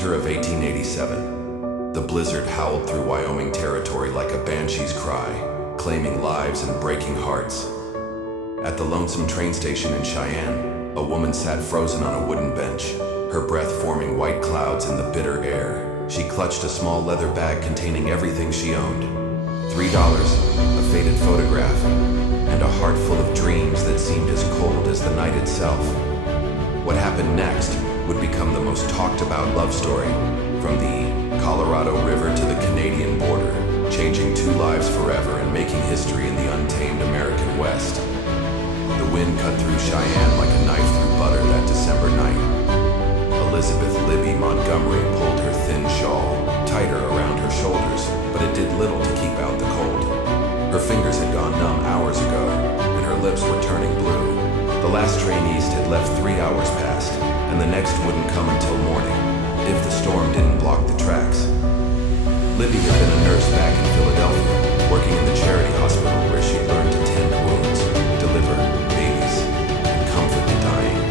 winter of 1887. The blizzard howled through Wyoming territory like a banshee's cry, claiming lives and breaking hearts. At the lonesome train station in Cheyenne, a woman sat frozen on a wooden bench, her breath forming white clouds in the bitter air. She clutched a small leather bag containing everything she owned. $3, a faded photograph, and a heart full of dreams that seemed as cold as the night itself. What happened next would become the most talked about love story, from the Colorado River to the Canadian border, changing two lives forever and making history in the untamed American West. The wind cut through Cheyenne like a knife through butter that December night. Elizabeth Libby Montgomery pulled her thin shawl tighter around her shoulders, but it did little to keep out the cold. Her fingers had gone numb hours ago, and her lips were turning blue. The last train east had left 3 hours past, and the next wouldn't come until morning, if the storm didn't block the tracks. Libby had been a nurse back in Philadelphia, working in the charity hospital where she learned to tend wounds, deliver babies, and comfort the dying.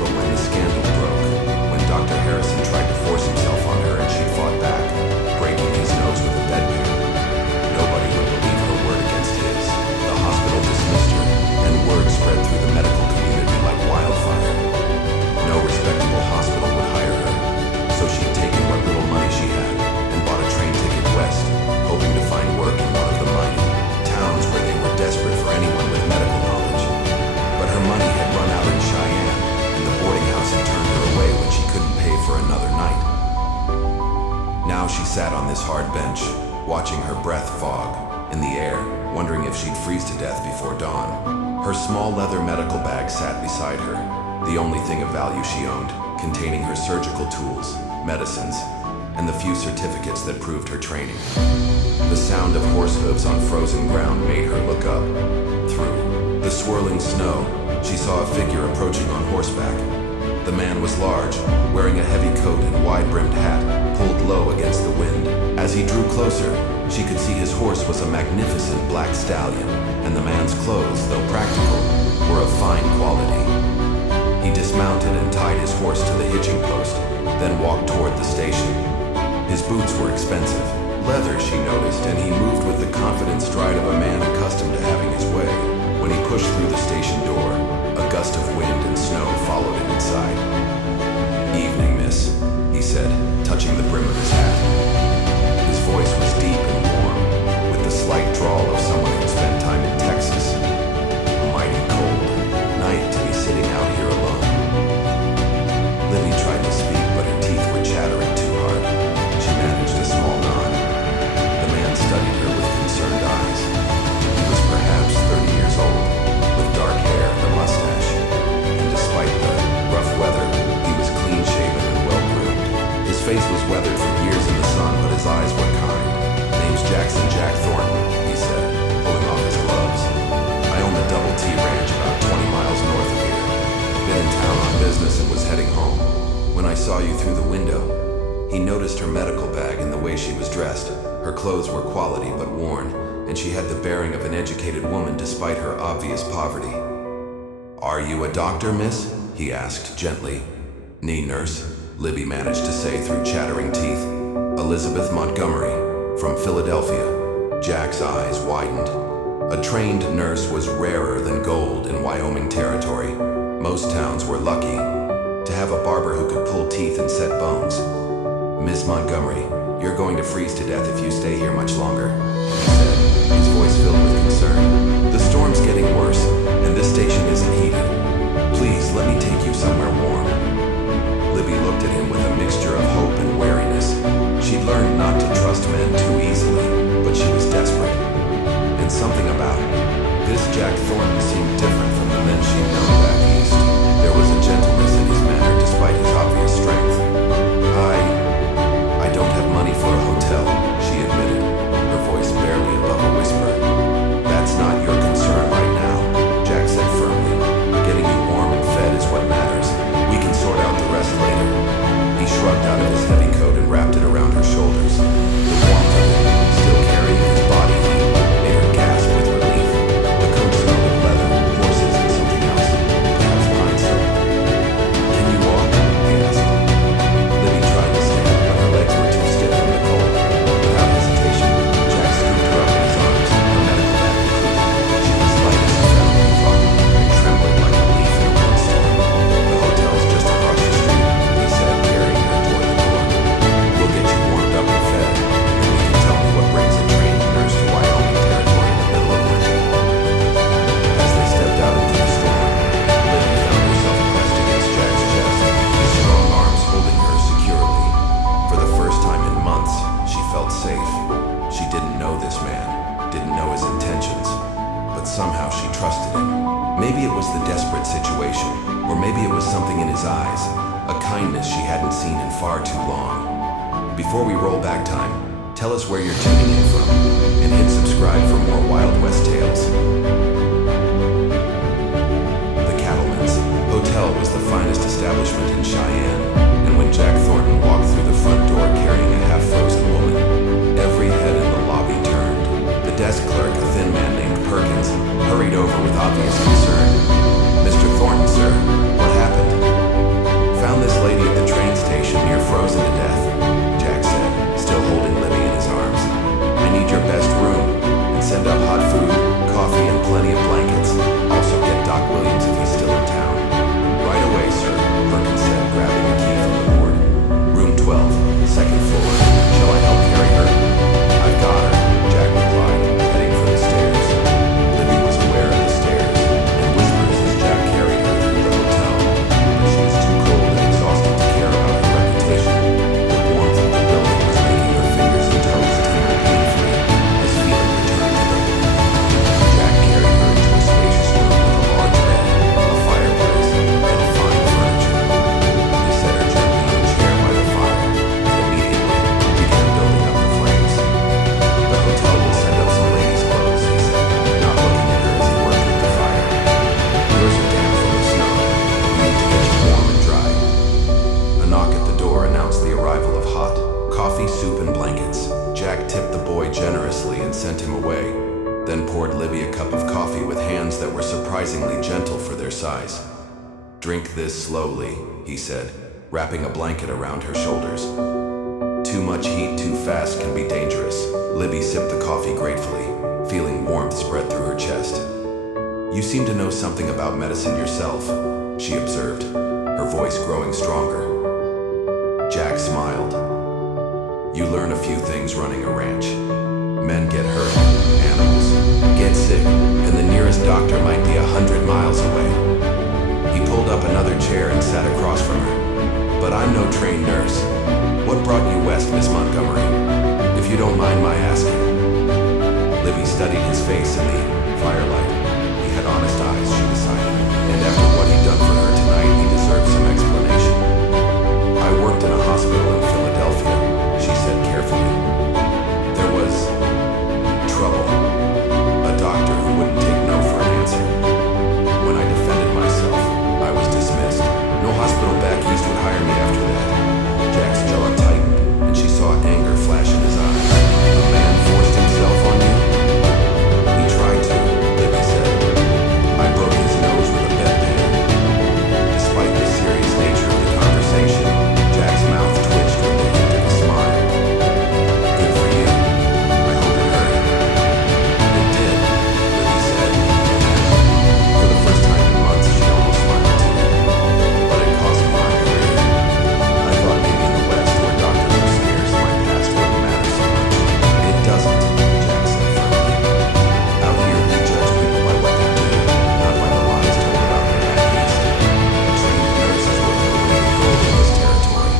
But when the scandal broke, when Dr. Harrison tried to force himself on her and she fought back, breaking his nose with a bedpan, nobody would believe her word against his. The hospital dismissed her, and word spread through the medical community like wildfire. No respectable hospital would hire her, so she'd taken what little money she had and bought a train ticket west, hoping to find work in one of the mining towns where they were desperate for anyone with medical knowledge. But her money had run out in Cheyenne, and the boarding house had turned her away when she couldn't pay for another night. Now she sat on this hard bench, watching her breath fog in the air, wondering if she'd freeze to death before dawn. Her small leather medical bag sat beside her, the only thing of value she owned, containing her surgical tools, medicines, and the few certificates that proved her training. The sound of horse hooves on frozen ground made her look up. Through the swirling snow, she saw a figure approaching on horseback. The man was large, wearing a heavy coat and wide-brimmed hat, pulled low against the wind. As he drew closer, she could see his horse was a magnificent black stallion, and the man's clothes, though practical, were of fine quality. He dismounted and tied his horse to the hitching post, then walked toward the station. His boots were expensive, leather she noticed, and he moved with the confident stride of a man accustomed to having his way. When he pushed through the station door, a gust of wind and snow followed him inside. "Evening, miss," he said, touching the brim of his hat. His voice was deep and warm, with the slight drawl of someone who'd spent time in Texas. A mighty cold night to be sitting out here alone. Libby tried to speak, but her teeth were chattering too hard. She managed a small nod. The man studied her with concerned eyes. He was perhaps 30 years old, with dark hair and a mustache, and despite the rough weather, he was clean-shaven and well-groomed. His face was weathered from years in the sun, but his eyes were kind. "Name's Jackson Jack Thornton," he said, pulling off his gloves. "I own the Double T Ranch about 20 miles north of here. Been in town on business and was heading home. When I saw you through the window," he noticed her medical bag and the way she was dressed. Her clothes were quality but worn, and she had the bearing of an educated woman despite her obvious poverty. "Are you a doctor, miss?" he asked gently. "Nee, nurse," Libby managed to say through chattering teeth. "Elizabeth Montgomery, from Philadelphia." Jack's eyes widened. A trained nurse was rarer than gold in Wyoming territory. Most towns were lucky to have a barber who could pull teeth and set bones. "Miss Montgomery, you're going to freeze to death if you stay here much longer," he said, his voice filled with concern. "The storm's getting worse, and this station isn't heated. Please let me take you somewhere warm." Libby looked at him with a mixture of hope and wariness. She'd learned not to trust men too easily, but she was desperate. And something about this Jack Thornton seemed different from the men she'd known back east. There was a gentleness in his manner despite his obvious strength. I don't have money for a hotel," she admitted, her voice barely above a whisper. "That's not your concern right now," Jack said firmly. "Getting you warm and fed is what matters. We can sort out the rest later." He shrugged out of his heavy coat and wrapped it around her shoulders. The warmth of it, still carrying his body heat, made her gasp with relief. The coat smelled of leather, horses, and something else, perhaps pine silk. "Can you walk?" he asked. Libby tried far too long. Before we roll back time, tell us where you're tuning in from, and hit subscribe for more Wild West tales. The Cattleman's Hotel was the finest establishment in Cheyenne, and when Jack Thornton walked through the front door carrying a half-frozen woman, every head in the lobby turned. The desk clerk, a thin man named Perkins, hurried over with obvious concern. "Mr. Thornton, sir, what happened?" "Found this lady at the train station near frozen to death," Jack said, still holding Libby in his arms. "I need your best room, and send up hot food, coffee, and plenty of blankets. Also get Doc Williams if he's still in town." "Right away, sir," Perkins said, grabbing a key from the board. "Room 12, second floor. Shall I help carry her?" "I've got her," Jack replied, heading for the stairs. Libby was aware of the stairs, and whispers as Jack carried her through the hotel. But she was too cold and exhausted to care about her reputation. The warmth of the building was making her fingers and toes tingle painfully as feeling returned to them. Jack carried her into a spacious room with a large bed, a fireplace, and fine furniture. He set her gently on a chair by the fire, and immediately began building up the flames. "The hotel will send up some ladies' clothes," he said, not looking at her as he worked with the fire. "Yours are damp from the snow. We need to get you warm and dry." A knock at the door announced the arrival of hot coffee, soup, and blankets. Jack tipped the boy generously and sent him away, then poured Libby a cup of coffee with hands that were surprisingly gentle for their size. "Drink this slowly," he said, wrapping a blanket around her shoulders. "Too much heat too fast can be dangerous." Libby sipped the coffee gratefully, feeling warmth spread through her chest. "You seem to know something about medicine yourself," she observed, her voice growing stronger. Jack smiled. "You learn a few things running a ranch. Men get hurt, animals get sick, and the nearest doctor might be 100 miles away." He pulled up another chair and sat across from her. "But I'm no trained nurse. What brought you west, Miss Montgomery? If you don't mind my asking." Libby studied his face in the firelight. He had honest eyes, she decided, and after what he'd done for her tonight, he deserved some explanation. "I worked in a hospital in Philadelphia," she said carefully. "There was trouble. A doctor who wouldn't take no for an answer. When I defended myself, I was dismissed. No hospital back east would hire me after that." Jack's jaw tightened, and she saw anger flash in his eyes. "A man forced himself on you?" "He tried to," Libby said. "I broke his nose with a bedpan." Despite the serious nature of the conversation, Jack's mouth twitched with the hint of a smile. "Good for you. I hope it hurt." "It did," Libby said, and for the first time in months she almost smiled too. "But it cost me my career. I thought maybe in the West, where doctors are scarce, my past wouldn't matter so much." "It doesn't," Jack said firmly. "Out here we judge people by what they do, not by the lies told about them back east. A trained nurse is worth her weight in gold in this territory."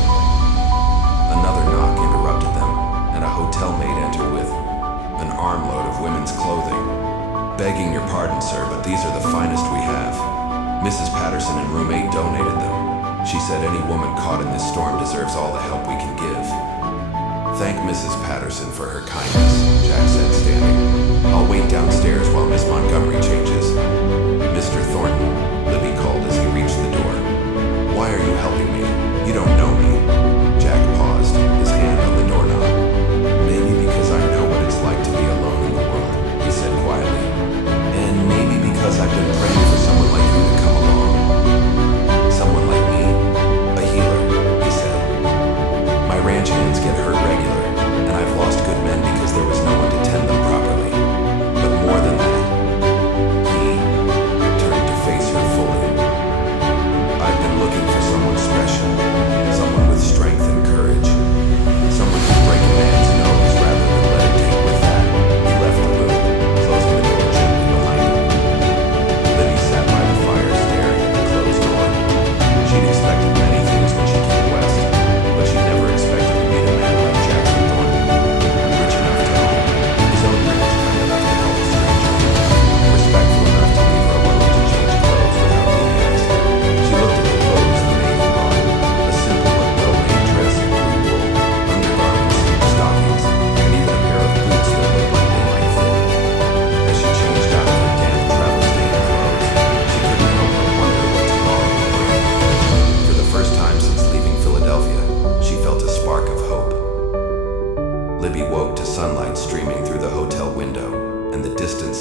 Another knock interrupted them, and a hotel maid entered with an armload of women's clothing. "Begging your pardon, sir, but these are the finest we have. Mrs. Patterson in room 8 donated them. She said any woman caught in this storm deserves all the help we can give." "Thank Mrs. Patterson for her kindness," Jack said, standing. "I'll wait downstairs while Miss Montgomery changes." "Mr. Thornton," Libby called as he reached the door. "Why are you helping me? You don't know me." Jack paused, his hand on the doorknob. "Maybe because I know what it's like to be alone in the world," he said quietly. "And maybe because I've been praying for someone like you to come along." "Someone like me? A healer," he said. "My ranch hands get hurt regular, and I've lost good men because there was no one to tend them properly. But more than that," he turned to face her fully. "I've been looking for someone special, someone with strength and courage, someone who'd break a man's nose rather than let it take with that." He left the room, closing the door gently behind him. Libby sat by the fire staring at the closed door. She'd expected many things when she came west, but she'd never expected to meet a man like Jackson Thornton, rich enough to own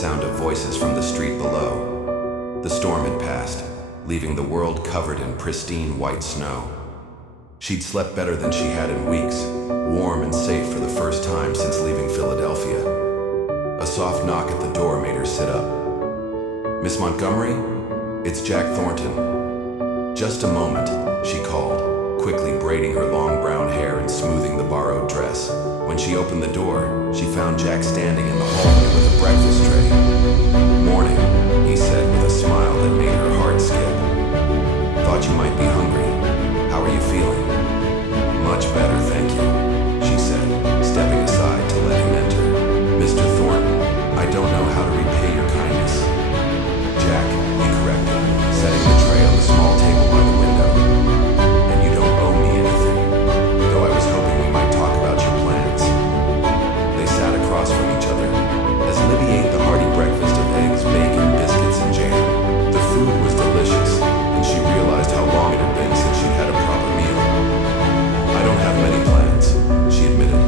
sound of voices from the street below. The storm had passed, leaving the world covered in pristine white snow. She'd slept better than she had in weeks, warm and safe for the first time since leaving Philadelphia. A soft knock at the door made her sit up. "Miss Montgomery? It's Jack Thornton." "Just a moment," she called, quickly braiding her long brown hair and smoothing the borrowed dress. When she opened the door, she found Jack standing in the hallway with a breakfast tray. "Morning," he said with a smile that made her heart skip. "Thought you might be hungry. How are you feeling?" "Much better, thank you," she said, stepping aside to let him enter. "Mr. Thornton, I don't know how to repay your kindness." "Jack," he corrected, setting the tray on the small table by the window. "And you don't owe me anything, though I was hoping we might talk about your plans." They sat across from each other as Libby ate the hearty breakfast of eggs, bacon, biscuits, and jam. The food was delicious, and she realized how long it had been since she'd had a proper meal. "I don't have many plans," she admitted.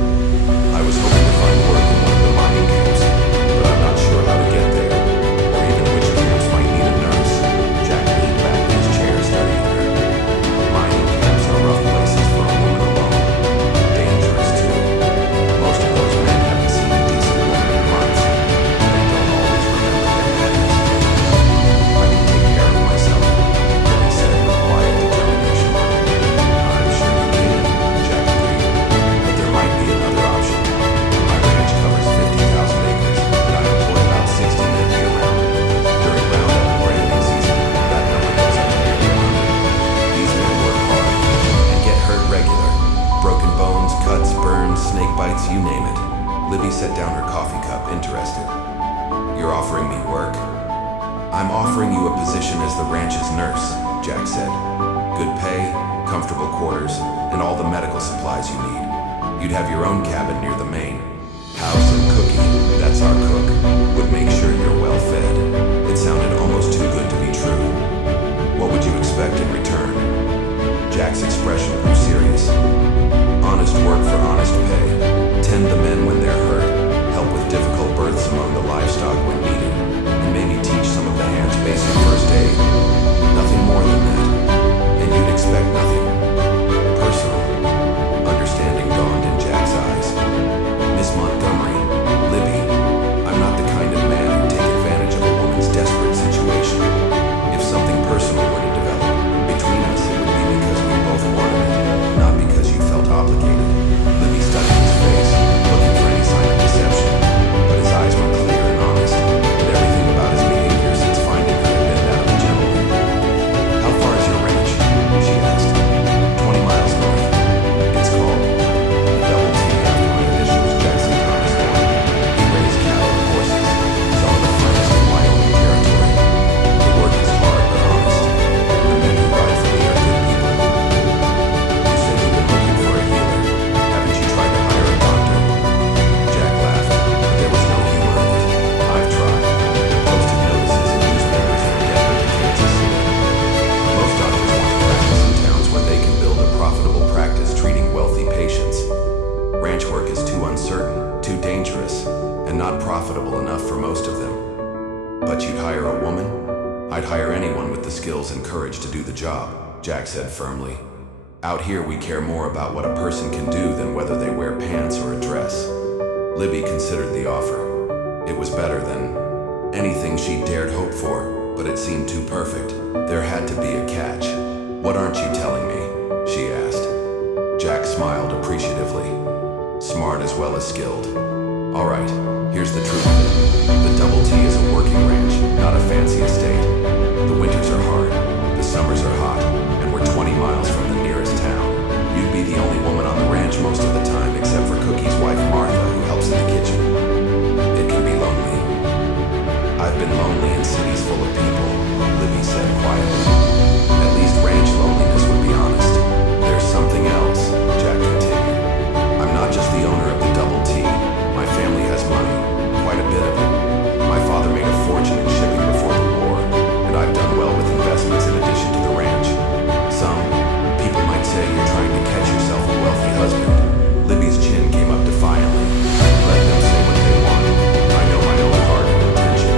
"I was hoping to find work in one of the mining camps, but I'm not sure how to get there, or even which camps might need a nurse." Jack leaned back in his chair, studying her. "Mining camps are rough places for a woman alone. Dangerous, too. Most of those men haven't seen a decent woman in months. They don't always remember their petties." "I can take care of myself," Libby said with quiet determination. "I'm sure you can," Jack agreed. "But there might be another option. My ranch covers 50,000 acres, and I employ about 60 men year-round. During roundup or ending season, that number goes up to nearly 100. These men work hard and get hurt regular. Broken bones, cuts, burns, snake bites, you name it." Libby set down her coffee cup, interested. "You're offering me work?" "I'm offering you a position as the ranch's nurse," Jack said. "Good pay, comfortable quarters, and all the medical supplies you need. You'd have your own cabin near the main. House and Cookie, that's our cook, would make sure you're well fed." It sounded almost too good to be true. "What would you expect in return?" Jack's expression grew serious. "Honest work for honest pay. Tend the men when they're hurt, help with difficult births among the livestock when needed, and maybe teach some of the hands basic first aid. Nothing more than that. And you'd expect nothing personal." Understanding dawned in Jack's eyes. "Miss Montgomery, Libby, I'm not the kind of man who'd take advantage of a woman's desperate situation. If something personal were to develop between us, it would be because we both wanted it, not because you felt obligated." Libby studied his face, looking for any sign of deception, but his eyes were clear and honest, and everything about his behavior since finding her had been that of a gentleman. "How far is your ranch?" she asked. 20 miles north. It's called the Double T after my initials, Jackson Thomas Thornton. He raised cattle and horses, some of the finest in Wyoming territory. The work is hard but honest, and the men who ride for me are good people. "You said you've been looking for a healer. Haven't you tried to hire a doctor?" Jack laughed, but there was no humor in it. "I've tried. Posted notices in newspapers from Denver to Kansas City. Most doctors want to practice in towns where they can build a profitable practice treating wealthy patients. Ranch work is too uncertain, too dangerous, and not profitable enough for most of them." "But you'd hire a woman?" "I'd hire anyone with the skills and courage to do the job," Jack said firmly. "Out here we care more about what a person can do than whether they wear pants or a dress." Libby considered the offer. It was better than anything she dared hope for, but it seemed too perfect. There had to be a catch. "What aren't you telling me?" she asked. Jack smiled appreciatively. "Smart as well as skilled. All right, here's the truth of it. The Double T is a working ranch, not a fancy estate. The winters are hard, the summers are hot, and we're 20 miles from the nearest town. You'd be the only woman on the ranch most of the time, except for Cookie's wife Martha, who helps in the kitchen. It can be lonely." "I've been lonely in cities full of people," Libby said quietly. "At least ranch loneliness would be honest. There's something else," Jack continued. "I'm not just the owner of the Double T. My family has money, quite a bit of it. My father made a fortune in shipping before the war, and I've done well with investments in addition to the ranch. Some people might say you're trying to catch yourself a wealthy husband." Libby's chin came up defiantly. "Let them say what they want. I know my own heart and intentions.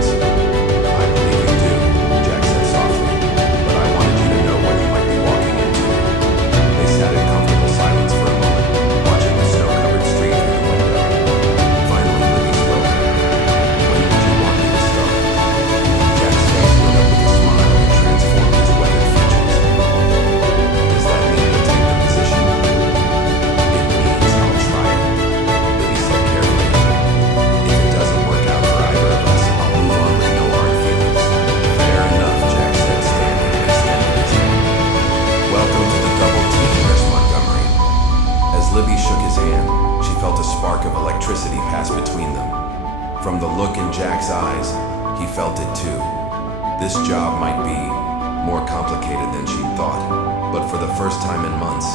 As Libby shook his hand, she felt a spark of electricity pass between them. From the look in Jack's eyes, he felt it too. This job might be more complicated than she'd thought, but for the first time in months,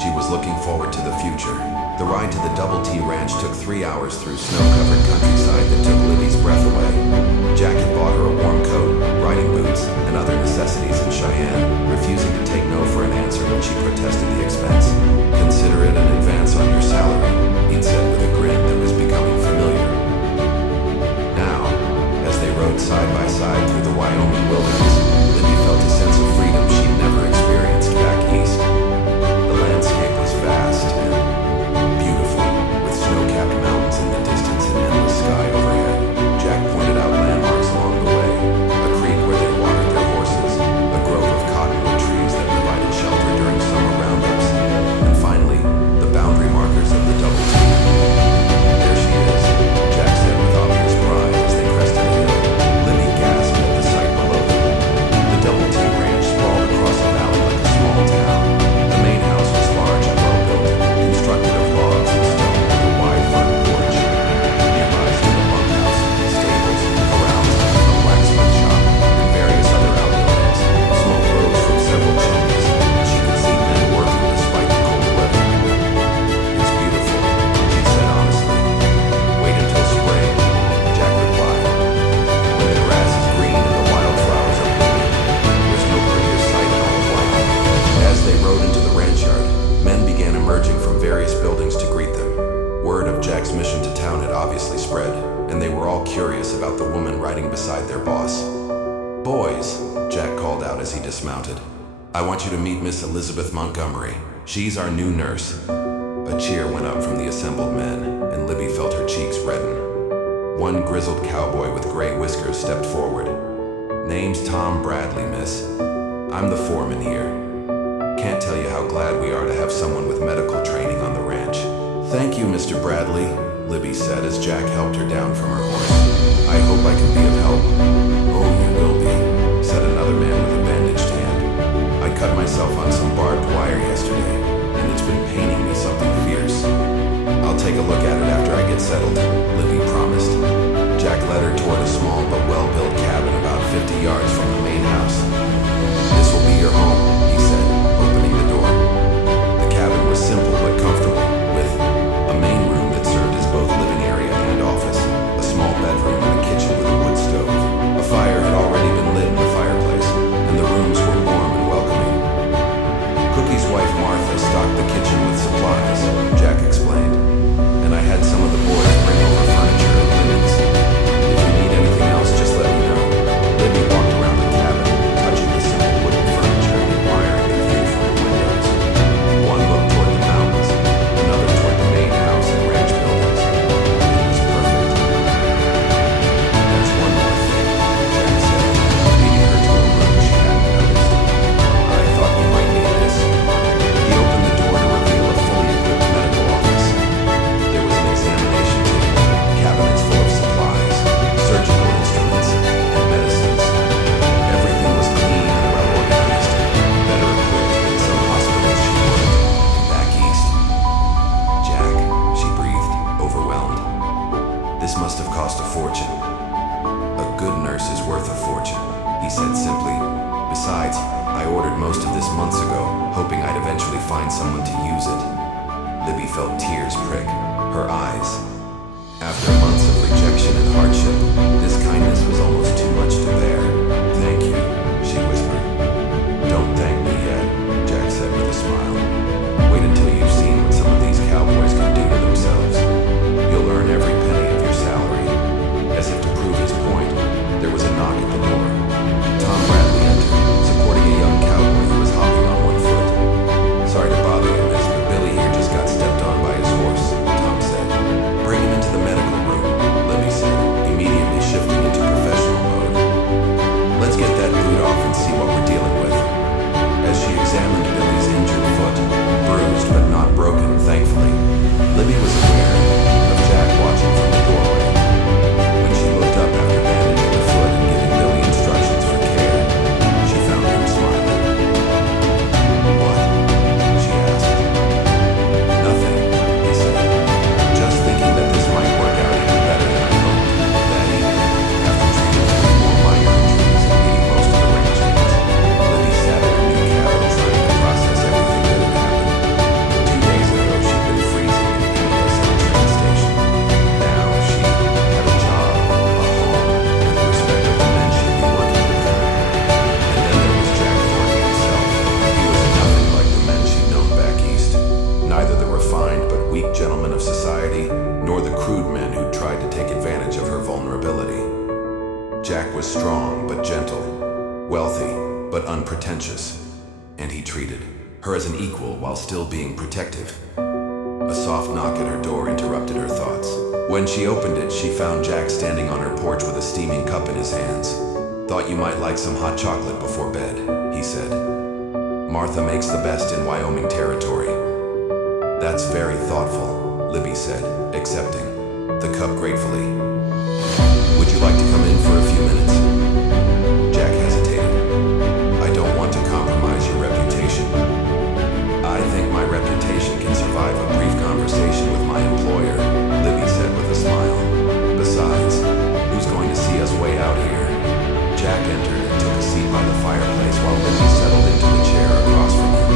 she was looking forward to the future. The ride to the Double T Ranch took 3 hours through snow-covered countryside that took Libby's breath away. Jack had bought her a warm coat, riding boots, and other necessities in Cheyenne, refusing to take no for an answer when she protested the expense. "Consider it an advance on your salary," he'd said with a grin that was becoming familiar. Now, as they rode side by side through the Wyoming wilderness, Libby felt a sense of freedom she'd never experienced back east. The landscape was vast and beautiful, with snow-capped mountains in the distance and endless sky overhead. Jack pointed out landmarks along the way, a creek where they watered their horses, a grove of cottonwood trees that provided shelter during summer roundups, and finally, the boundary markers of the Double T. "There she is," Jack said with obvious pride as they crested a hill. Libby gasped at the sight below them. The Double T Ranch sprawled across a valley like a small town. The main house was large and well-built, constructed of logs and stone with a wide front porch. Nearby stood a bunkhouse, stables, corrals, a blacksmith shop, and various other outbuildings. Smoke rose from several chimneys, and she could see men working despite the cold weather. "It's beautiful," she said honestly. "Wait until spring," Jack replied. "When the grass is green and the wildflowers are blooming, there's no prettier sight in all of Wyoming." As they rode into the ranch yard, men began emerging from various buildings to greet them. Word of Jack's mission to town had obviously spread, and they were all curious about the woman riding beside their boss. "Boys," Jack called out as he dismounted, "I want you to meet Miss Elizabeth Montgomery. She's our new nurse." A cheer went up from the assembled men, and Libby felt her cheeks redden. One grizzled cowboy with gray whiskers stepped forward. "Name's Tom Bradley, miss. I'm the foreman here. Can't tell you how glad we are to have someone with medical training on the ranch." "Thank you, Mr. Bradley," Libby said as Jack helped her down from her horse. "I hope I can be of help." "Oh, you will be," said another man with a bandaged hand. "I cut myself on some barbed wire yesterday, and it's been paining me something fierce." "I'll take a look at it after I get settled," Libby promised. Jack led her toward a small but well-built cabin about 50 yards from the main house. "This will be your home," he said, opening the door. The cabin was simple but comfortable, with a main room that served as both living area and office, a small bedroom and a kitchen with a wood stove. A fire had already been lit in the fireplace, and the rooms were warm and welcoming. Cookie's wife Martha stocked the kitchen with supplies, Jack explained, "and I had some of the boys bring over furniture and linens. If you need anything else, just let me know." Libby walked around the cabin, touching the simple wooden furniture and admiring the view from the windows. One looked toward the mountains, another toward the main house and ranch buildings. It was perfect. "There's one more thing," Jack said, leading her to a room she hadn't noticed. "I thought you might need this." He opened the door to reveal a fully equipped medical office. There was an examination table, cabinets full of supplies, surgical instruments, and medicines. Everything was clean and well organized, better equipped than some hospitals she worked in back east. "Jack," she breathed, overwhelmed. "This must have cost a fortune." "A good nurse is worth a fortune," he said simply. "Besides, I ordered most of this months ago, hoping I'd eventually find someone to use it." Libby felt tears prick her eyes. After months of rejection and hardship, this kindness was almost too much to bear. "Thank you," she whispered. "Don't thank me yet," Jack said with a smile. "Wait until you've seen what some of these cowboys can do to themselves. You'll earn every penny of your salary." As if to prove his point, there was a knock at the door. Tom Bradley entered, supporting a young cowboy who was hopping on one foot. "Sorry to bother you, miss, but Billy here just got stepped on by his horse," Tom said. "Bring him into the medical room," Libby said, immediately shifting into professional mode. gentlemen of society, nor the crude men who tried to take advantage of her vulnerability. Jack was strong but gentle, wealthy but unpretentious, and he treated her as an equal while still being protective. A soft knock at her door interrupted her thoughts. When she opened it, she found Jack standing on her porch with a steaming cup in his hands. "Thought you might like some hot chocolate before bed," he said. "Martha makes the best in Wyoming Territory." "That's very thoughtful," Libby said, accepting the cup gratefully. "Would you like to come in for a few minutes?" Jack hesitated. "I don't want to compromise your reputation." "I think my reputation can survive a brief conversation with my employer," Libby said with a smile. "Besides, who's going to see us way out here?" Jack entered and took a seat by the fireplace while Libby settled into the chair across from him.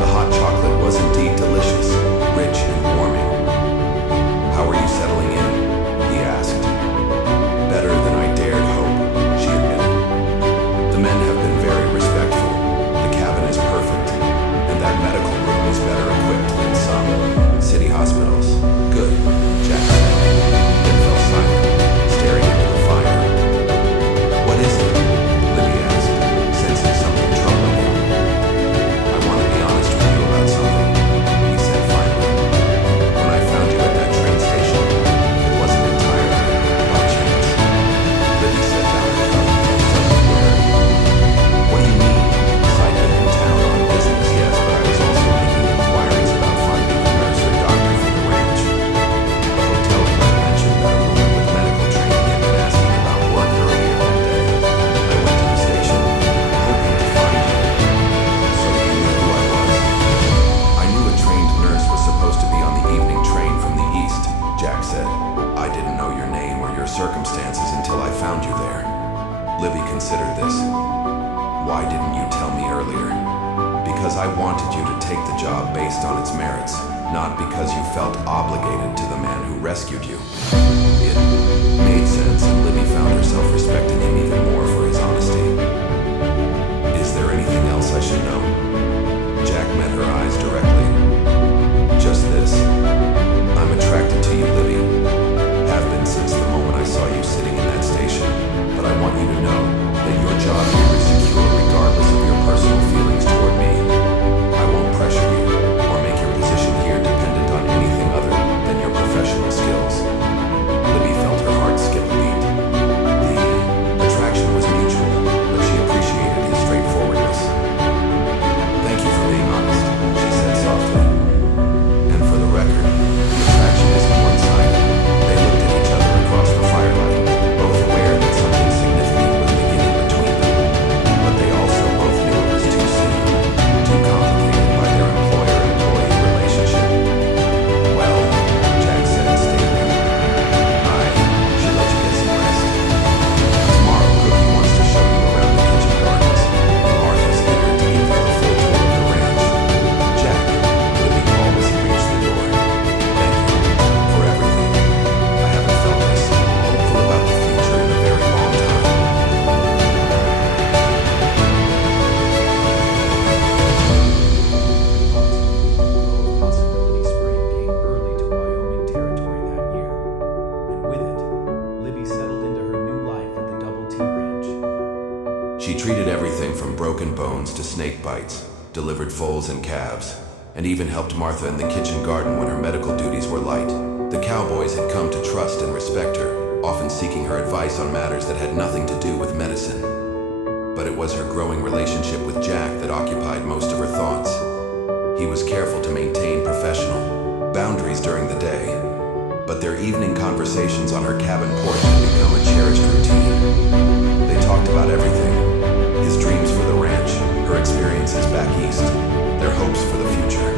The hot chocolate was indeed delicious, rich and warming. "How are you settling in?" he asked. "Better than I dared hope," she admitted. "The men have been very respectful. The cabin is perfect, and that medical room is better equipped than some city hospitals." "Good," Jack said, then fell silent, staring into the fire. "What is it?" Libby asked, sensing something troubling him. "I want to be honest with you about something," he said finally. "When I found you at that train station, it wasn't entirely by chance." Libby set down her cup, suddenly wary. "What do you mean? I'd been in town on business, yes, but I was also making inquiries about finding a nurse or doctor for the ranch. The hotel clerk mentioned that a woman with medical training had been asking about work earlier that day. I went to the station, hoping to find you. So you knew who I was?" "I knew a trained nurse was supposed to be on the evening train from the east," Jack said. "I didn't know your name or your circumstances until I found you there." Libby considered this. "Why didn't you tell me earlier?" "Because I wanted you to take the job based on its merits, not because you felt obligated to the man who rescued you." It made sense, and Libby found herself respecting him even more for his honesty. "Is there anything else I should know?" Jack met her eyes directly. "Just this. I'm attracted to you, Libby. Have been since the moment I saw you sitting in that station. But I want you to know that your job here is secure regardless of your personal feelings toward me. I won't pressure you or make your position here dependent on anything other than your professional skills." Libby felt her heart skip a beat. The attraction was mutual, but she appreciated his straightforwardness. "Thank you for being honest," she said softly. "And for the record, the attraction isn't one-sided." They looked at each other across the firelight, both aware that something significant was beginning between them. But they also both knew it was too soon, too complicated by their employer-employee relationship. "Well," Jack said stately, "I should let you get some rest. Tomorrow Cookie wants to show you around the kitchen gardens, and Martha's eager to give you a full tour of the ranch." "Jack," Libby called as he reached the door. "Thank you for everything. I haven't felt this hopeful about the future in a very long time." Possibility Spring came early to Wyoming Territory that year, and with it, Libby settled into her new life at the Double T Ranch. She treated everything from broken bones to snake bites, delivered foals and calves, and even helped Martha in the kitchen garden when her medical duties were light. The cowboys had come to trust and respect her, often seeking her advice on matters that had nothing to do with medicine. But it was her growing relationship with Jack that occupied most of her thoughts. He was careful to maintain professional boundaries during the day, but their evening conversations on her cabin porch had become a cherished routine. They talked about everything: his dreams for the ranch, her experiences back east, their hopes for the future.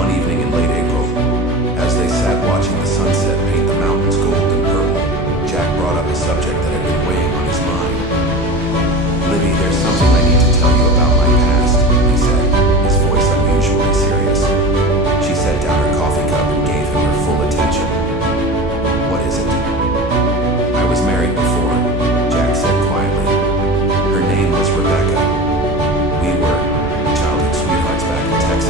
One evening in late April, as they sat watching the sunset paint the mountains gold and purple, Jack brought up a subject that had been weighing on his mind. "Libby, there's something I need to tell you about my past," he said, his voice unusually serious. She set down her coffee cup and gave him her full attention. "What is it?" "I was married before," Jack said quietly. "Her name was Rebecca. We were childhood sweethearts back in Texas.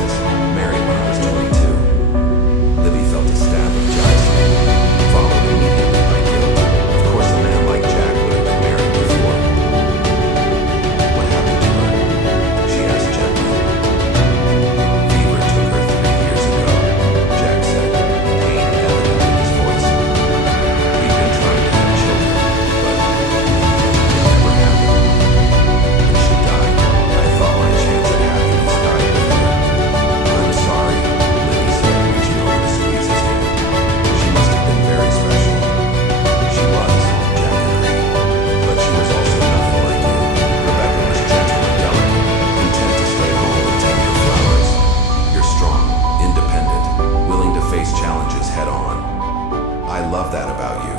that about you.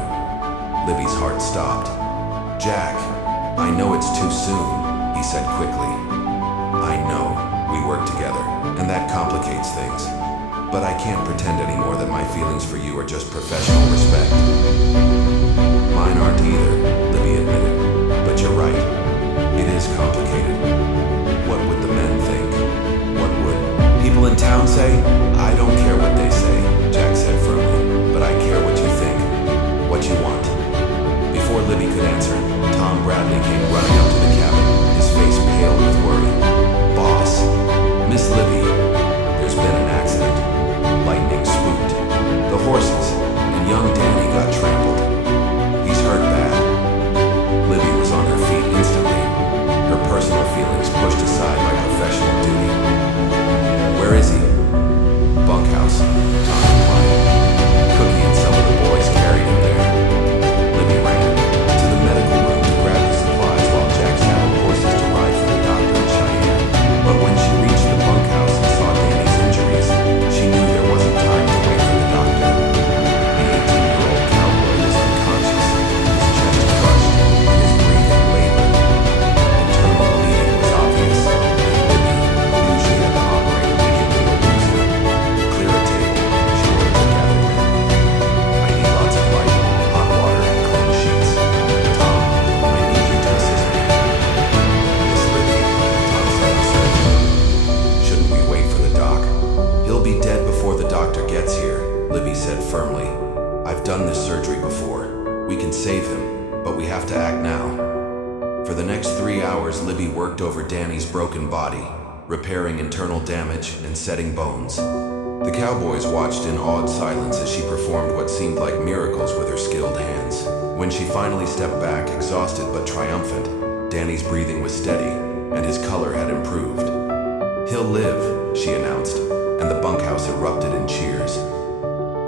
Libby's heart stopped. Jack, I know it's too soon, he said quickly. I know, we work together, and that complicates things. But I can't pretend anymore that my feelings for you are just professional respect. Mine aren't either, Libby admitted. But you're right, it is complicated. What would the men think? What would people in town say? I don't care what they say, Jack said firmly, but I care what you think, what you want. Before Libby could answer, Tom Bradley came running up to the cabin, his face pale with worry. Boss, Miss Libby, there's been an accident. Lightning swooped. The horses and young Danny got trampled. He's hurt bad. Libby was on her feet instantly, her personal feelings pushed aside by professional duty. Where is he? Bunkhouse, Tom replied. Cookie and some of the boys carried him there. Libby ran to the medical room to grab the supplies while Jack saddled horses to ride for the doctor in Cheyenne. But when she reached the bunkhouse and saw Danny's injuries, she knew there wasn't time to wait for the doctor. The 18-year-old cowboy was unconscious, his chest crushed, and his breathing labored. Internal bleeding was obvious, and Libby knew she had to operate immediately or lose him. Clear a table, she ordered the gathered men. I need lots of light, hot water, and clean sheets. Tom, I need you to assist me. Miss Libby, Tom said uncertainly. Shouldn't we wait for the doc? He'll be dead before the doctor gets here, Libby said firmly. I've done this surgery before. We can save him, but we have to act now. For the next 3 hours, Libby worked over Danny's broken body, repairing internal damage and setting bones. The cowboys watched in awed silence as she performed what seemed like miracles with her skilled hands. When she finally stepped back, exhausted but triumphant, Danny's breathing was steady, and his color had improved. He'll live, she announced, and the bunkhouse erupted in cheers.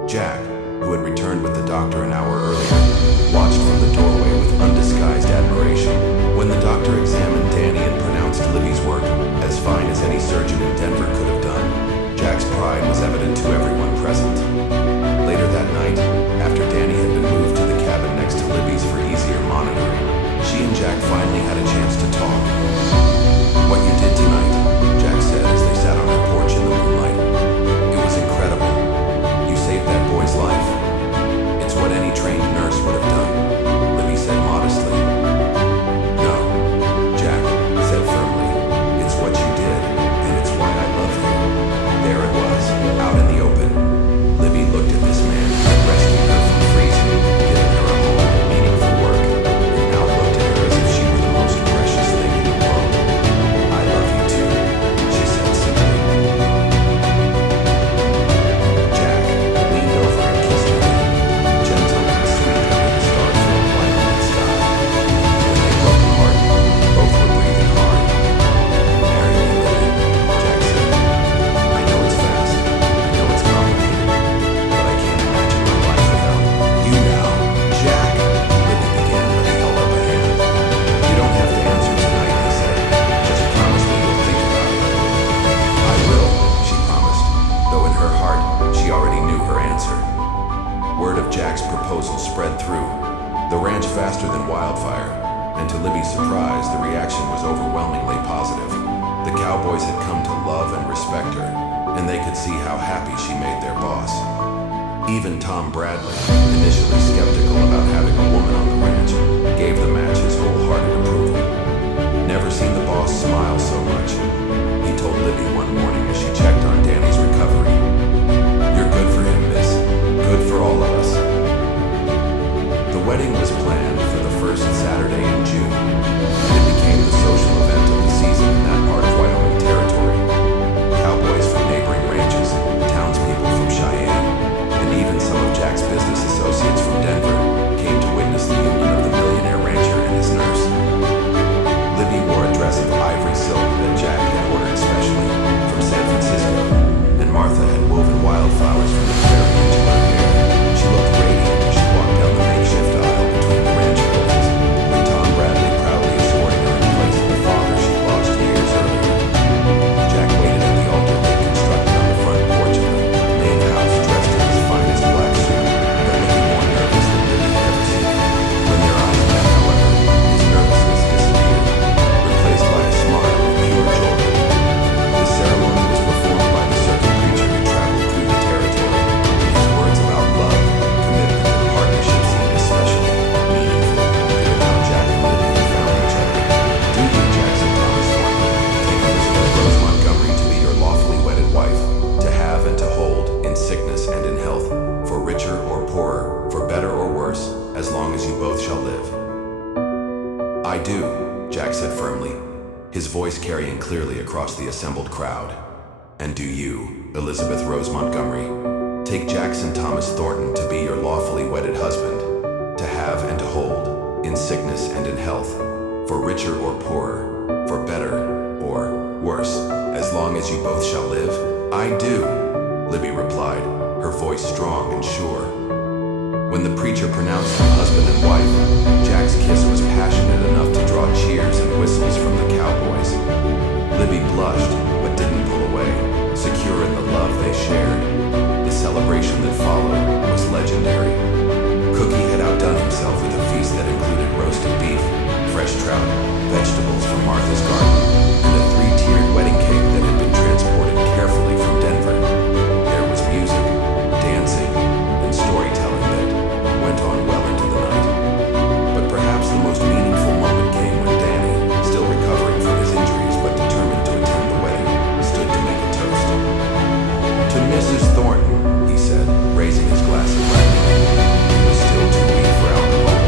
Jack, who had returned with the doctor an hour earlier, watched from the doorway with undisguised admiration. When the doctor examined Danny and pronounced Libby's work as fine as any surgeon in Denver could have done, Jack's pride was evident to everyone present. Later that night, after Danny had been moved to the cabin next to Libby's for easier monitoring, she and Jack finally had a chance to talk. What you did tonight, Jack said as they sat on her porch in the moonlight. It was incredible. You saved that boy's life. It's what any trained nurse would have done, Libby said modestly. No, Jack said firmly. It's what you did, and it's why I love you. There it was, out in the open. Libby looked at this man who had rescued her from freezing, given her a home and meaningful work, and now looked at her as if she were the most precious thing in the world. I love you too, she said simply. Jack leaned over and kissed her then, gentle and sweet under the star-filled twilight sky. When they broke apart, both were breathing hard. Marry me, Libby, Jack said. I know it's fast, I know it's complicated, but I can't imagine my life without you now. Jack, Libby began, but he held up a hand. You don't have to answer tonight, he said. Just promise me you'll think about it. I will, she promised, though in her heart she already knew her answer. Word of Jack's proposal spread through the ranch faster than wildfire, and to Libby's surprise, the reaction was overwhelmingly positive. The cowboys had come to love and respect her, and they could see how happy she made their boss. Even Tom Bradley, initially skeptical about having a woman on the ranch, gave the match his wholehearted approval. Never seen the boss smile so much, he told Libby one morning as she checked on Danny's recovery. You're good for him, miss. Good for all of us. The wedding was planned for the first Saturday in June, and it became the social event of the season in that part of Wyoming territory. Cowboys from neighboring ranches, townspeople from Cheyenne, and even some of Jack's business associates from Denver came to witness the union of the millionaire rancher and his I do, Jack said firmly, his voice carrying clearly across the assembled crowd. And do you, Elizabeth Rose Montgomery, take Jackson Thomas Thornton to be your lawfully wedded husband, to have and to hold, in sickness and in health, for richer or poorer, for better or worse, as long as you both shall live? I do, Libby replied, her voice strong and sure. When the preacher pronounced them husband and wife, Jack's kiss was passionate enough to draw cheers and whistles from the cowboys. Libby blushed, but didn't pull away, secure in the love they shared. The celebration that followed was legendary. Cookie had outdone himself with a feast that included roasted beef, fresh trout, vegetables from Martha's garden, and a three-tiered wedding cake that had been transported carefully from Denver. There was music, dancing, and storytelling that went on well into the night. But perhaps the most meaningful moment came when Danny, still recovering from his injuries but determined to attend the wedding, stood to make a toast. To Mrs. Thornton, he said, raising his glass of brandy. He was still too weak for alcohol.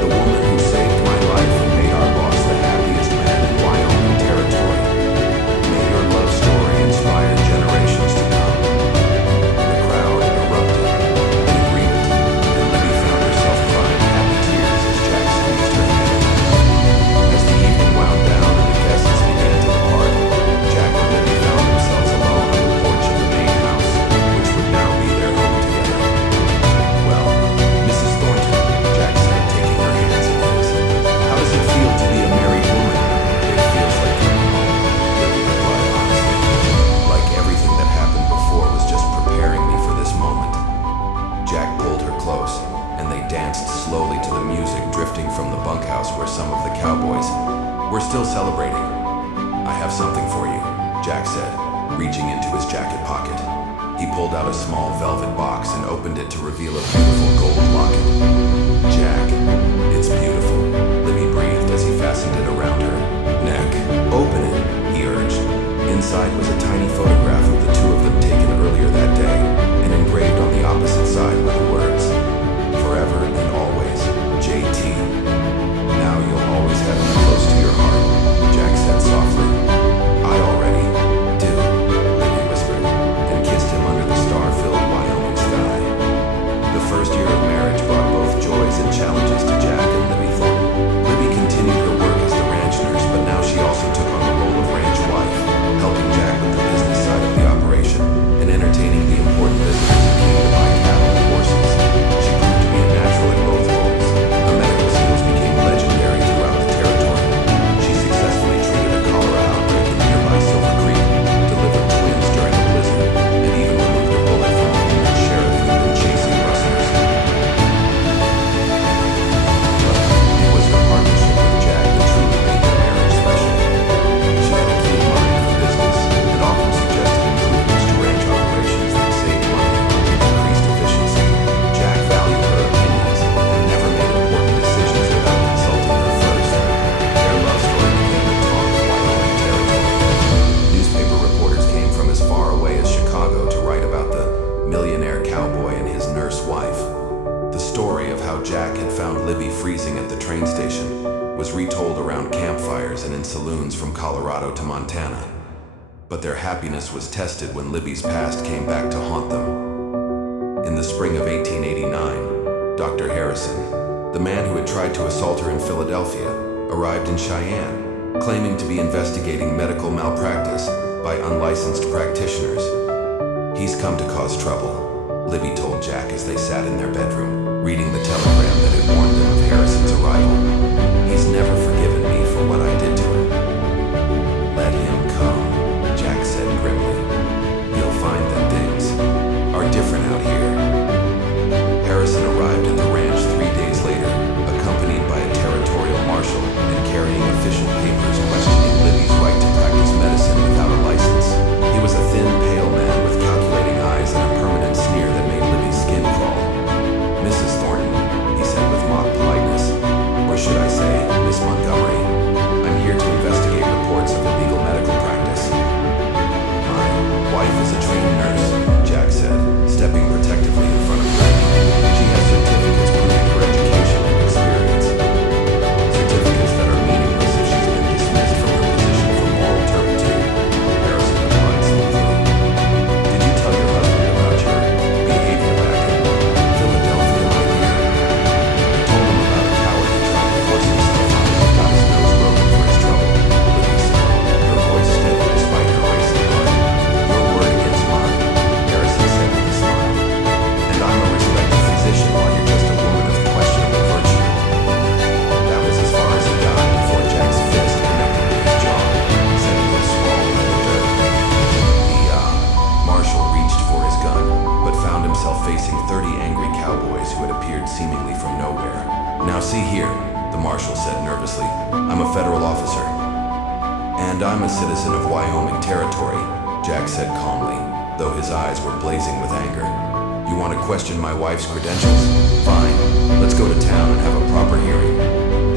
The woman who saved my life and made our boss the happiest man in Wyoming territory. May your love story inspire generations to come. The crowd erupted in agreement, and Libby found herself crying happy tears as Jack squeezed her hand. As the evening wound down and the guests began to depart, Jack and Libby found themselves alone on the porch of the main house, which would now be their home together. Well, Mrs. Thornton, Jack said, taking her hands in his, how does it feel to be a married woman? It feels like coming home, Libby replied honestly. Like everything that happened before was just preparing me for this moment. Jack pulled her close, and they danced slowly to the music drifting from the bunkhouse where some of the cowboys were still celebrating. I have something for you, Jack said, reaching into his jacket pocket. He pulled out a small velvet box and opened it to reveal a beautiful gold locket. Jack, it's beautiful, Libby breathed as he fastened it around her neck. Open it, he urged. Inside was a tiny photograph of the two of them taken earlier that day, and engraved on the opposite side were the words, forever and always, JT. Now you'll always have me close to your heart, Jack said softly. I already do, Libby whispered, and kissed him under the star-filled Wyoming sky. The first year of marriage brought both joys and challenges to Jack and Libby Thornton. Libby continued her work as the ranch nurse, but now she also took on the role of ranch wife, helping Jack with the business side of the operation and entertaining the important visitors who came to buy cattle and horses. She proved to be a natural in both roles. Her medical skills became legendary throughout the territory. She successfully treated a cholera outbreak in nearby Silver Creek, delivered twins during a blizzard, and even removed a bullet from a wounded sheriff who'd been chasing rustlers. But it was her partnership with Jack that truly made their marriage special. She had a keen mind for business and often suggested improvements to ranch operations that saved money and increased efficiency. Jack valued her opinions and never made important decisions without consulting her first. Their love story became the talk of Wyoming territory. Newspaper reporters came from as far away as Chicago to write about the millionaire cowboy and his nurse wife. The story of how Jack had found Libby freezing at the train station was retold around campfires and in saloons from Colorado to Montana. But their happiness was tested when Libby's past came back to haunt them. In the spring of 1889, Dr. Harrison, the man who had tried to assault her in Philadelphia, arrived in Cheyenne, claiming to be investigating medical malpractice by unlicensed practitioners. He's come to cause trouble, Libby told Jack as they sat in their bedroom, reading the telegram that had warned them of Harrison's arrival. He's never forgiven me for what I did to him. Let him come, Jack said grimly. You'll find that things are different out here. Harrison arrived at the ranch 3 days later, accompanied by a territorial marshal and carrying official papers questioning Libby's right to practice medicine without a license. He was a thin, pale man with calculating eyes and a permanent sneer that made Libby's skin crawl. Mrs. Thornton, he said with mock politeness, or should gun, but found himself facing 30 angry cowboys who had appeared seemingly from nowhere. "Now see here," the marshal said nervously. "I'm a federal officer." "And I'm a citizen of Wyoming Territory," Jack said calmly, though his eyes were blazing with anger. "You want to question my wife's credentials? Fine. Let's go to town and have a proper hearing."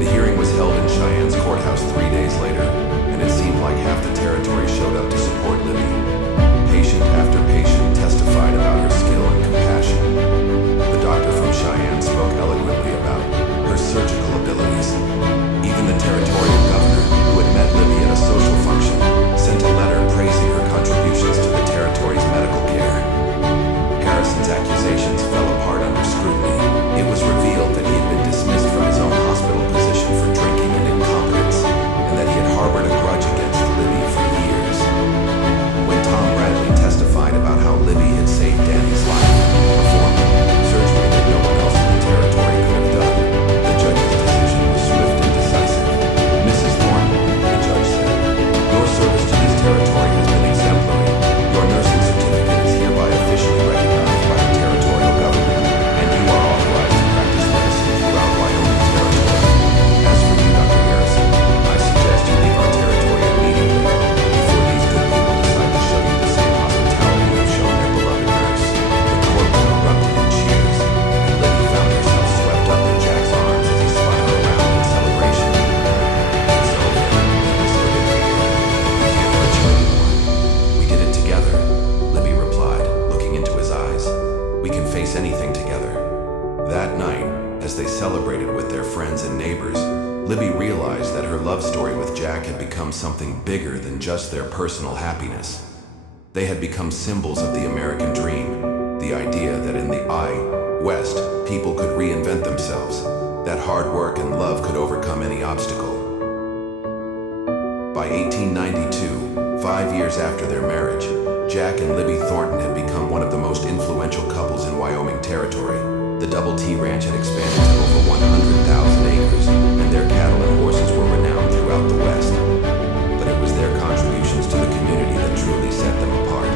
The hearing was held in Cheyenne's courthouse 3 days later, and it seemed like half the territory showed up to support Libby. Patient after patient testified about her skill and compassion. The doctor from Cheyenne spoke eloquently about her surgical abilities. Even the territorial governor, who had met Libby at a social function, sent a letter praising her contributions to the territory's medical care. Harrison's accusations fell apart under scrutiny. It was revealed that he had been dismissed from his own hospital position for drinking and incompetence, and that he had harbored a grudge against Libby for years. When Tom Bradley testified about how Libby had saved Danny's life, performed surgery that no one else in the territory could have done, the judge's decision was swift and decisive. "Mrs. Thornton," the judge said, "your service to this territory has been exemplary. Your nursing certificate is hereby officially recognized by the territorial government, and you are authorized to practice medicine throughout Wyoming Territory. As for you, Dr. Harrison, I suggest you leave our territory immediately, before these good people decide to show you the same hospitality you've shown their beloved nurse." The courtroom erupted in cheers, and Libby found herself swept up in Jack's arms as he spun her around in celebration. "It's over," he whispered in her ear. "We can't hurt you anymore." "We did it together," Libby replied, looking into his eyes. "We can face anything together." That night, as they celebrated with their friends and neighbors, Libby realized that her love story with Jack had become something bigger than just their personal happiness. They had become symbols of the American dream, the idea that in the West, people could reinvent themselves, that hard work and love could overcome any obstacle. By 1892, 5 years after their marriage, Jack and Libby Thornton had become one of the most influential couples in Wyoming Territory. The Double T Ranch had expanded to over 100,000 acres, and their cattle and horses were renowned throughout the West. But it was their contributions to the community that truly set them apart.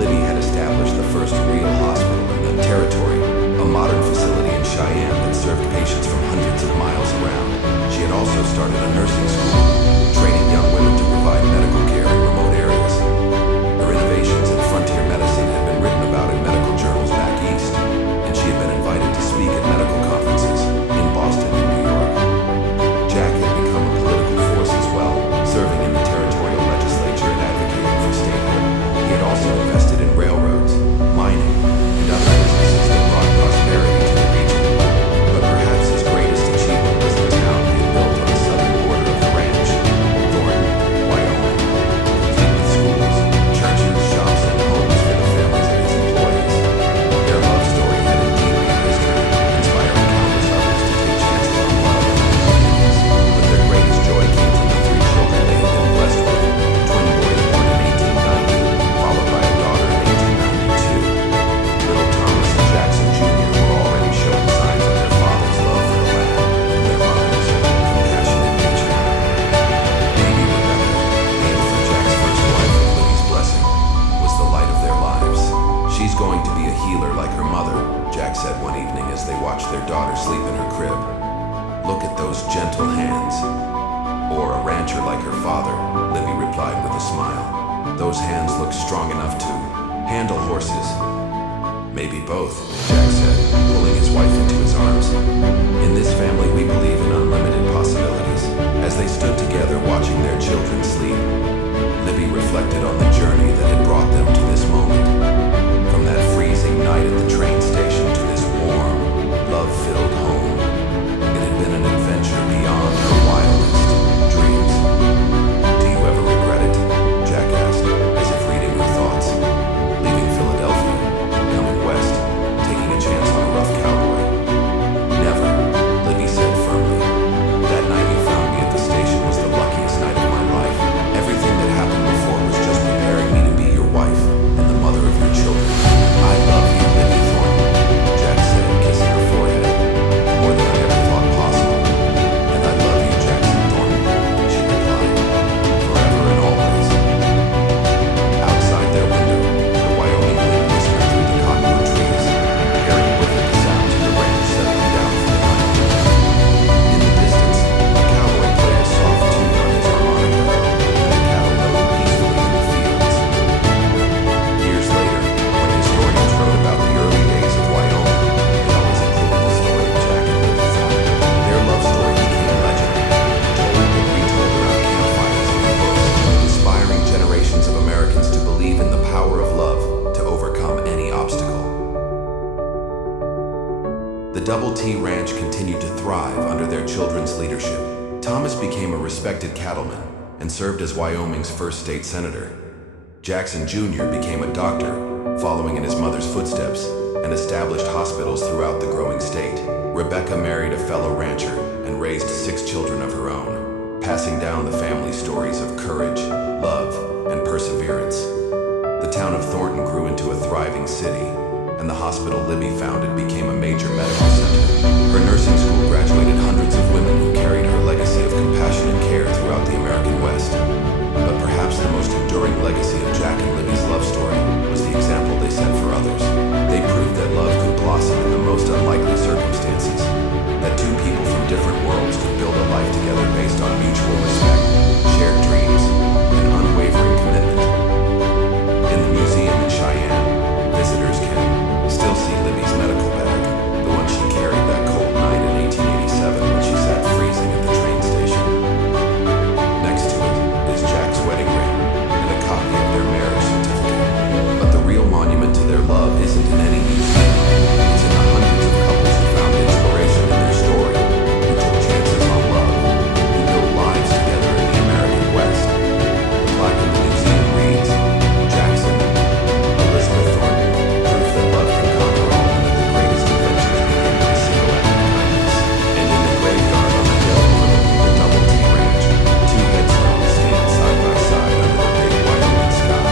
Libby had established the first real hospital in the territory, a modern facility in Cheyenne that served patients from hundreds of miles around. She had also started a nursing school, training young women to provide medical care in remote areas. Her innovations in frontier medicine had been written about in medical journals back east, and she had been invited to speak at medical conferences in Boston and New York. Jack had become a political force as well, serving in the territorial legislature and advocating for statehood. He had also invested in railroads, mining, and other businesses that brought prosperity to the region. But perhaps his greatest achievement was the town he had built on the southern border of the ranch, Thornton, Wyoming, complete with schools, churches, shops, and homes for the families of his employees. Their love story had indeed made history, inspiring countless others to take chances on love and opportunities. But their greatest joy came from the 3 children they had been blessed with: twin boys born in 1890, followed by a daughter in 1892. Little Thomas and Jackson Jr. were already showing signs of their father's love for the land and their mother's compassionate nature. Baby Rebecca, named for Jack's first wife and Libby's blessing, was the light of their lives. "She's going to be a healer like her mother," Jack said one evening as they watched their daughter sleep in her crib. "Look at those gentle hands." "Or a rancher like her father," Libby replied with a smile. "Those hands look strong enough to handle horses." "Maybe both," Jack said, pulling his wife into his arms. "In this family, we believe in unlimited possibilities." As they stood together watching their children sleep, Libby reflected on the journey that had brought them to this moment. From that freezing night at the train station to this warm, love-filled home, it had been an adventure beyond her wildest dreams. "Do you ever regret it?" Jack asked, as if reading her thoughts. "Leaving Philadelphia, coming west, taking a chance on a rough cowboy?" "Never," Libby said firmly. "That night you found me at the station was the luckiest night of my life. Everything that happened before was just preparing me to be your wife and the mother Double T Ranch continued to thrive under their children's leadership. Thomas became a respected cattleman and served as Wyoming's first state senator. Jackson Jr. became a doctor, following in his mother's footsteps, and established hospitals throughout the growing state. Rebecca married a fellow rancher and raised 6 children of her own, passing down the family stories of courage, love, and perseverance. The town of Thornton grew into a thriving city, and the hospital Libby founded became a major medical center. Her nursing school graduated hundreds of women who carried her legacy of compassion and care throughout the American West. But perhaps the most enduring legacy of Jack and Libby's love story was the example they set for others. They proved that love could blossom in the most unlikely circumstances, that 2 people from different worlds could build a life together based on mutual respect, shared dreams, and unwavering commitment. In the museum in Cheyenne, visitors can still see Libby's medical bag, the one she carried that cold night in 1887 when she sat freezing at the train station. Next to it is Jack's wedding ring and a copy of their marriage certificate. But the real monument to their love isn't in any museum. It's in the hundreds of couples who found inspiration in their story, who took chances on love, who built lives together in the American West. The plaque in the museum reads, Jackson, Elizabeth Thornton, proof that love can conquer all and that the greatest adventures begin with a single act of kindness. And in the graveyard on the hill overlooking the Double T Ranch, 2 headstones stand side by side under the big Wyoming sky.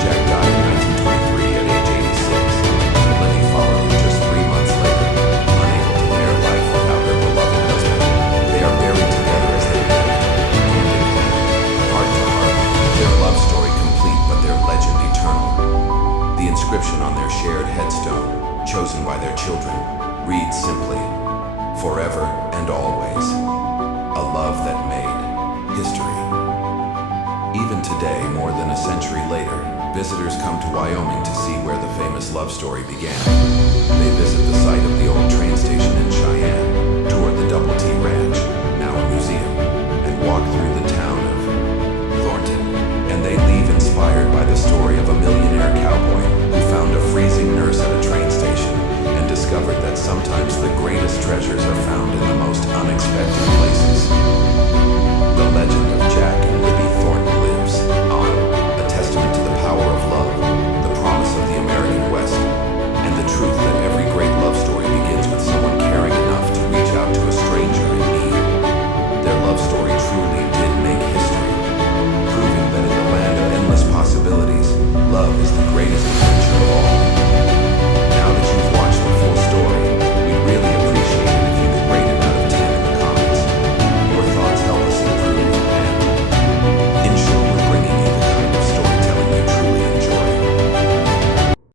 Jack died in 1923 at age 86. Libby followed him just 3 months later, unable to bear life without her beloved husband. They are buried together as they lived, hand in hand, heart to heart, their love story complete but their legend eternal. The inscription on their shared headstone, chosen by their children, reads simply, Forever and always, a love that made history. Even today, more than a century later, visitors come to Wyoming to see where the famous love story began. They visit the site of the old train station in Cheyenne, tour the Double T Ranch, now a museum, and walk through the town of Thornton. And they leave inspired by the story of a millionaire cowboy who found a freezing nurse at a train station and discovered that sometimes the greatest treasures are found in the most unexpected places. The legend of Jack and Libby Thornton lives on, a testament to the power of love, the promise of the American West, and the truth that every great love story begins with someone caring enough to reach out to a stranger in need. Their love story truly did make history, proving that in the land of endless possibilities, love is the greatest adventure of all.